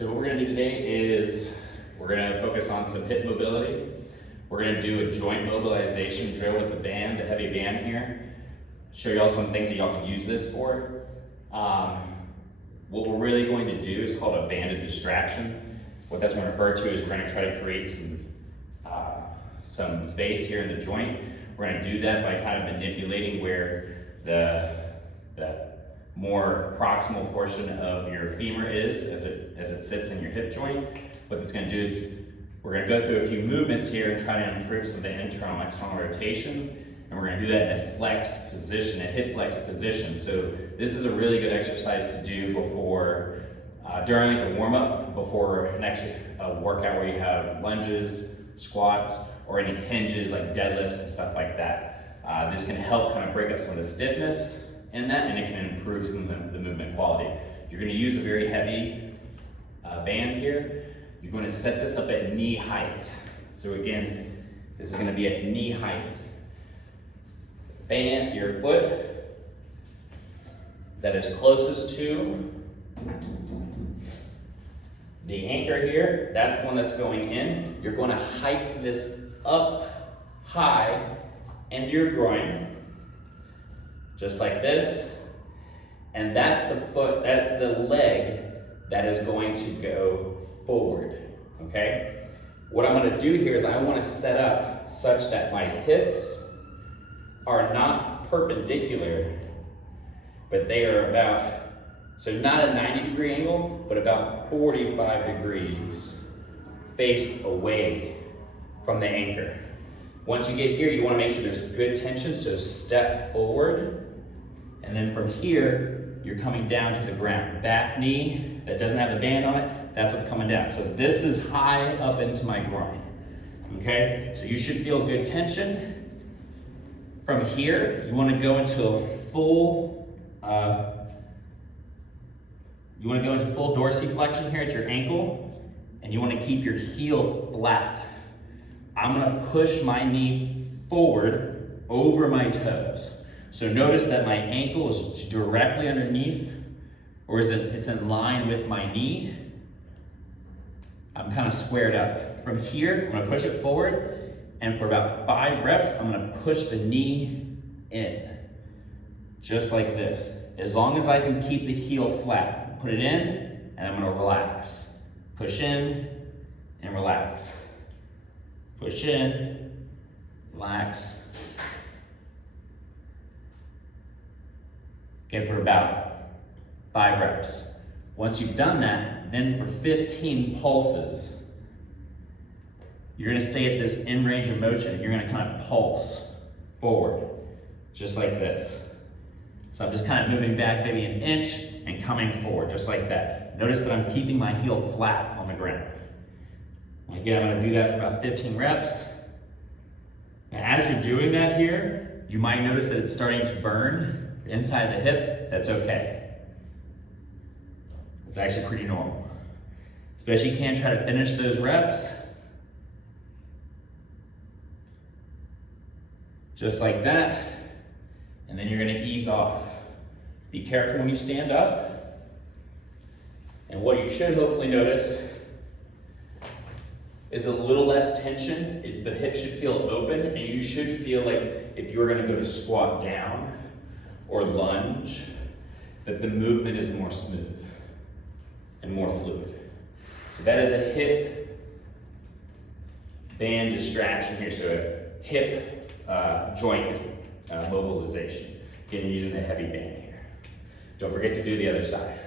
So what we're gonna do today is we're gonna focus on some hip mobility. We're gonna do a joint mobilization drill with the band, the heavy band here. Show y'all some things that y'all can use this for. What we're really going to do is called a banded distraction. What that's going to refer to is we're going to try to create some space here in the joint. We're going to do that by kind of manipulating where the more proximal portion of your femur is as it sits in your hip joint. What it's going to do is we're going to go through a few movements here and try to improve some of the internal external rotation. And we're going to do that in a flexed position, a hip flexed position. So this is a really good exercise to do before, during the warm-up, before an workout where you have lunges, squats, or any hinges like deadlifts and stuff like that. This can help kind of break up some of the stiffness in that, and it can improve some of the movement quality. You're going to use a very heavy band here. You're going to set this up at knee height. So again, this is going to be at knee height. Band your foot that is closest to the anchor here, that's the one that's going in. You're going to hike this up high into your groin, just like this. And that's the foot, that's the leg that is going to go forward, okay? What I'm going to do here is I want to set up such that my hips are not perpendicular, but they are about, so not a 90-degree angle, but about 45 degrees faced away from the anchor. Once you get here, you want to make sure there's good tension, so step forward, and then from here, you're coming down to the ground. Back knee that doesn't have the band on it, that's what's coming down. So this is high up into my groin, okay? So you should feel good tension. From here, you want to go into a full, dorsiflexion here at your ankle, and you want to keep your heel flat. I'm going to push my knee forward over my toes. So notice that my ankle is directly underneath, or it's in line with my knee. I'm kind of squared up. From here, I'm going to push it forward. And for about 5 reps, I'm gonna push the knee in, just like this. As long as I can keep the heel flat. Put it in, and I'm gonna relax. Push in, and relax. Push in, relax. Okay, for about 5 reps. Once you've done that, then for 15 pulses, you're gonna stay at this in range of motion. You're gonna kind of pulse forward, just like this. So I'm just kind of moving back maybe an inch and coming forward, just like that. Notice that I'm keeping my heel flat on the ground. Again, I'm gonna do that for about 15 reps. And as you're doing that here, you might notice that it's starting to burn inside the hip. That's okay. It's actually pretty normal. Especially you can try to finish those reps. Just like that, and then you're gonna ease off. Be careful when you stand up, and what you should hopefully notice is a little less tension. The hip should feel open, and you should feel like if you were gonna go to squat down or lunge, that the movement is more smooth and more fluid. So that is a hip band distraction here, so a hip joint mobilization. Again, using the heavy band here. Don't forget to do the other side.